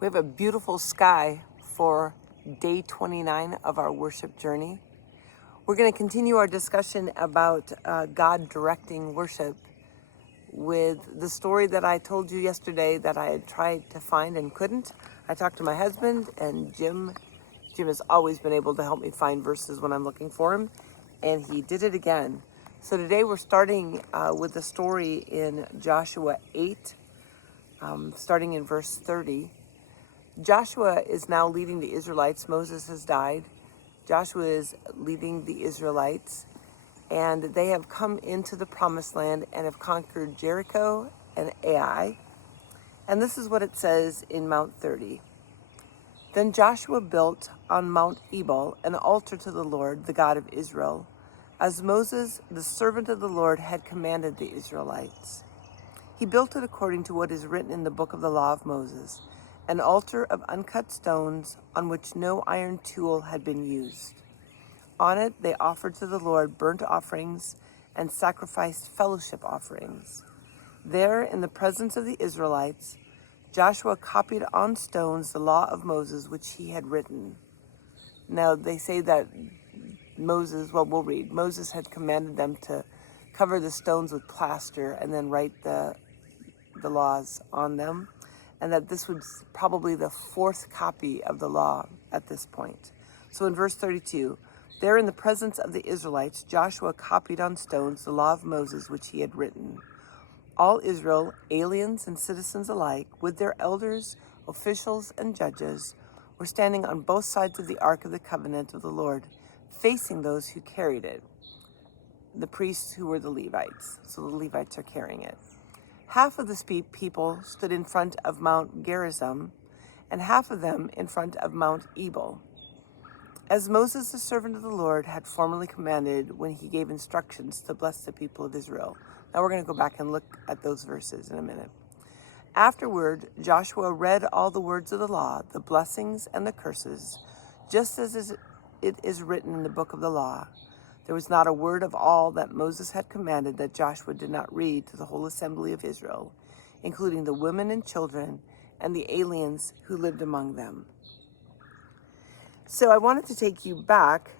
We have a beautiful sky for day 29 of our worship journey. We're going to continue our discussion about God directing worship with the story that I told you yesterday that I had tried to find and couldn't. I talked to my husband and Jim. Jim has always been able to help me find verses when I'm looking for them, and he did it again. So today we're starting with the story in Joshua 8, starting in verse 30. Joshua is now leading the Israelites. Moses has died. Joshua is leading the Israelites, and they have come into the promised land and have conquered Jericho and Ai. And this is what it says in Mount 30. Then Joshua built on Mount Ebal an altar to the Lord, the God of Israel, as Moses, the servant of the Lord, had commanded the Israelites. He built it according to what is written in the book of the law of Moses, an altar of uncut stones on which no iron tool had been used. On it they offered to the Lord burnt offerings and sacrificed fellowship offerings. There, in the presence of the Israelites, Joshua copied on stones the law of Moses which he had written. Now they say that we'll read. Moses had commanded them to cover the stones with plaster and then write the laws on them, and that this was probably the fourth copy of the law at this point. So in verse 32, there in the presence of the Israelites, Joshua copied on stones the law of Moses which he had written. All Israel, aliens and citizens alike, with their elders, officials, and judges, were standing on both sides of the Ark of the Covenant of the Lord, facing those who carried it, the priests who were the Levites. So the Levites are carrying it. Half of the people stood in front of Mount Gerizim, and half of them in front of Mount Ebal, as Moses, the servant of the Lord, had formerly commanded when he gave instructions to bless the people of Israel. Now we're going to go back and look at those verses in a minute. Afterward, Joshua read all the words of the law, the blessings and the curses, just as it is written in the book of the law. There was not a word of all that Moses had commanded that Joshua did not read to the whole assembly of Israel, including the women and children and the aliens who lived among them. So I wanted to take you back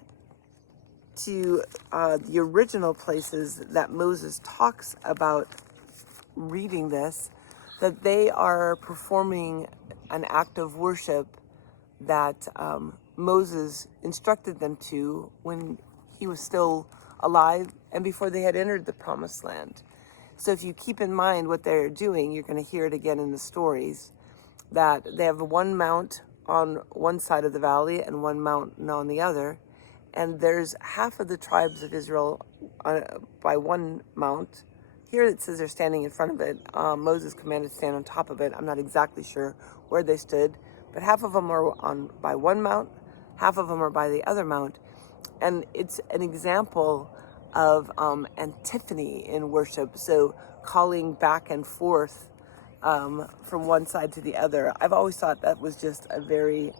to the original places that Moses talks about reading this, that they are performing an act of worship that Moses instructed them to when he was still alive and before they had entered the promised land. So if you keep in mind what they're doing, you're going to hear it again in the stories, that they have one mount on one side of the valley and one mountain on the other. And there's half of the tribes of Israel by one mount. Here it says they're standing in front of it. Moses commanded to stand on top of it. I'm not exactly sure where they stood, but half of them are by one mount, half of them are by the other mount. And it's an example of antiphony in worship. So calling back and forth from one side to the other. I've always thought that was just a very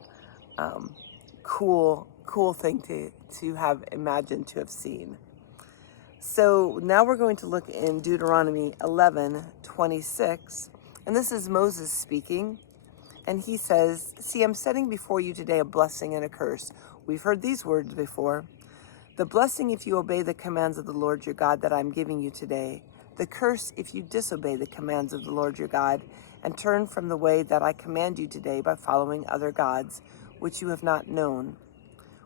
cool thing to have imagined, to have seen. So now we're going to look in Deuteronomy 11:26, and this is Moses speaking, and he says, "See, I'm setting before you today a blessing and a curse." We've heard these words before. "The blessing if you obey the commands of the Lord your God that I'm giving you today. The curse if you disobey the commands of the Lord your God and turn from the way that I command you today by following other gods, which you have not known.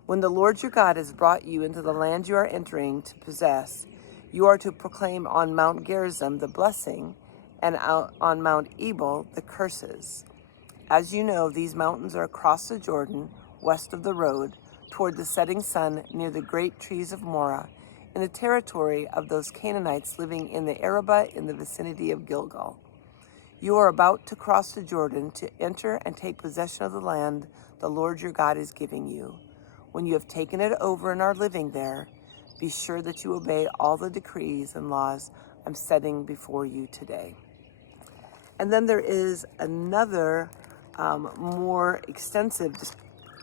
When the Lord your God has brought you into the land you are entering to possess, you are to proclaim on Mount Gerizim the blessing and on Mount Ebal the curses. As you know, these mountains are across the Jordan, west of the road, toward the setting sun near the great trees of Morah, in the territory of those Canaanites living in the Arabah in the vicinity of Gilgal. You are about to cross the Jordan to enter and take possession of the land the Lord your God is giving you. When you have taken it over and are living there, be sure that you obey all the decrees and laws I'm setting before you today." And then there is another more extensive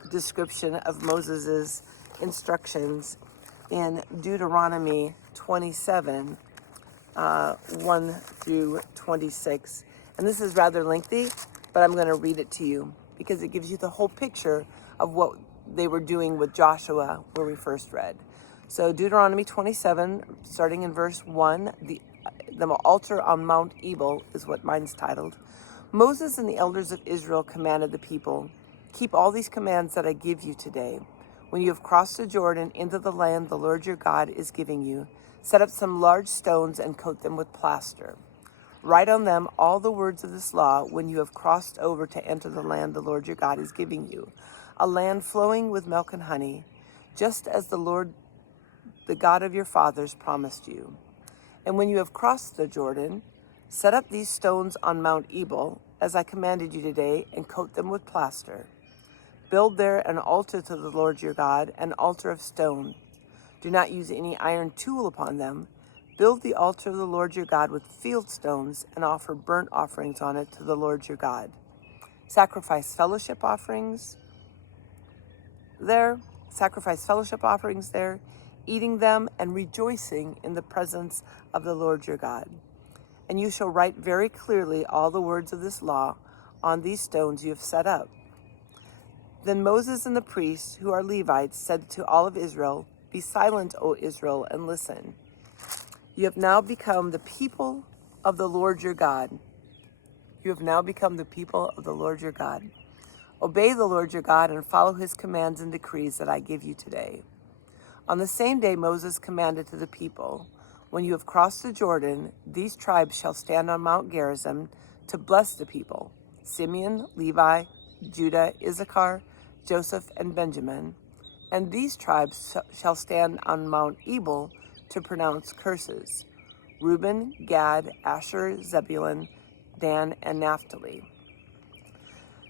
description of Moses's instructions in Deuteronomy 27, 1 through 26. And this is rather lengthy, but I'm going to read it to you because it gives you the whole picture of what they were doing with Joshua where we first read. So Deuteronomy 27, starting in verse 1, the altar on Mount Ebal is what mine's titled. Moses and the elders of Israel commanded the people, keep all these commands that I give you today. When you have crossed the Jordan into the land the Lord your God is giving you, set up some large stones and coat them with plaster. Write on them all the words of this law when you have crossed over to enter the land the Lord your God is giving you, a land flowing with milk and honey, just as the Lord, the God of your fathers, promised you. And when you have crossed the Jordan, set up these stones on Mount Ebal, as I commanded you today, and coat them with plaster. Build there an altar to the Lord your God, an altar of stone. Do not use any iron tool upon them. Build the altar of the Lord your God with field stones and offer burnt offerings on it to the Lord your God. Sacrifice fellowship offerings there, eating them and rejoicing in the presence of the Lord your God. And you shall write very clearly all the words of this law on these stones you have set up. Then Moses and the priests, who are Levites, said to all of Israel, be silent, O Israel, and listen. You have now become the people of the Lord your God. You have now become the people of the Lord your God. Obey the Lord your God and follow his commands and decrees that I give you today. On the same day Moses commanded to the people, when you have crossed the Jordan, these tribes shall stand on Mount Gerizim to bless the people: Simeon, Levi, Judah, Issachar, Joseph, and Benjamin. And these tribes shall stand on Mount Ebal to pronounce curses: Reuben, Gad, Asher, Zebulun, Dan, and Naphtali.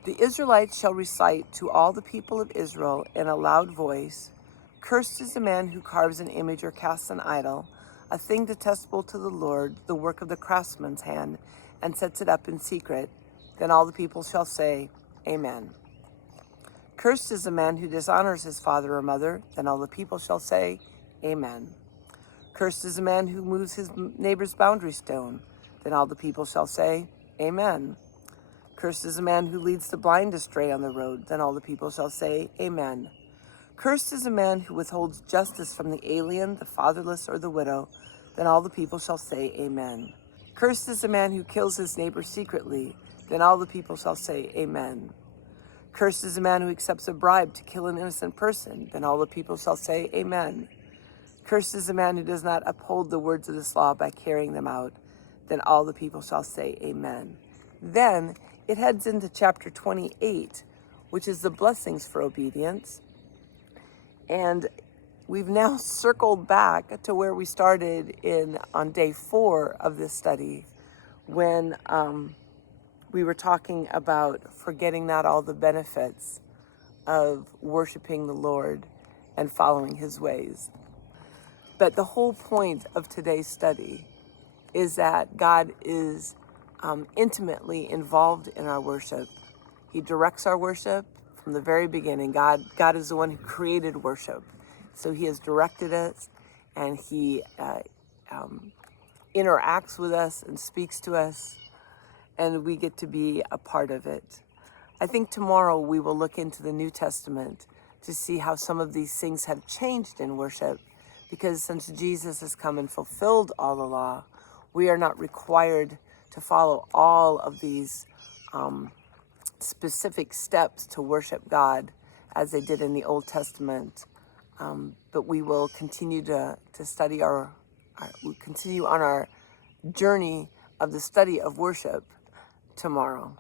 The Israelites shall recite to all the people of Israel in a loud voice, cursed is the man who carves an image or casts an idol, a thing detestable to the Lord, the work of the craftsman's hand, and sets it up in secret. Then all the people shall say, Amen. Cursed is the man who dishonors his father or mother. Then all the people shall say, Amen. Cursed is the man who moves his neighbor's boundary stone. Then all the people shall say, Amen. Cursed is the man who leads the blind astray on the road. Then all the people shall say, Amen. Cursed is the man who withholds justice from the alien, the fatherless, or the widow. Then all the people shall say, Amen. Cursed is the man who kills his neighbor secretly. Then all the people shall say, Amen. Cursed is the man who accepts a bribe to kill an innocent person. Then all the people shall say, Amen. Cursed is the man who does not uphold the words of this law by carrying them out. Then all the people shall say, Amen. Then it heads into chapter 28, which is the blessings for obedience. And we've now circled back to where we started on day 4 of this study, when we were talking about forgetting not all the benefits of worshiping the Lord and following his ways. But the whole point of today's study is that God is intimately involved in our worship. He directs our worship from the very beginning. God is the one who created worship. So he has directed us, and he interacts with us and speaks to us, and we get to be a part of it. I think tomorrow we will look into the New Testament to see how some of these things have changed in worship, because since Jesus has come and fulfilled all the law, we are not required to follow all of these specific steps to worship God as they did in the Old Testament. But we will continue to study continue on our journey of the study of worship tomorrow.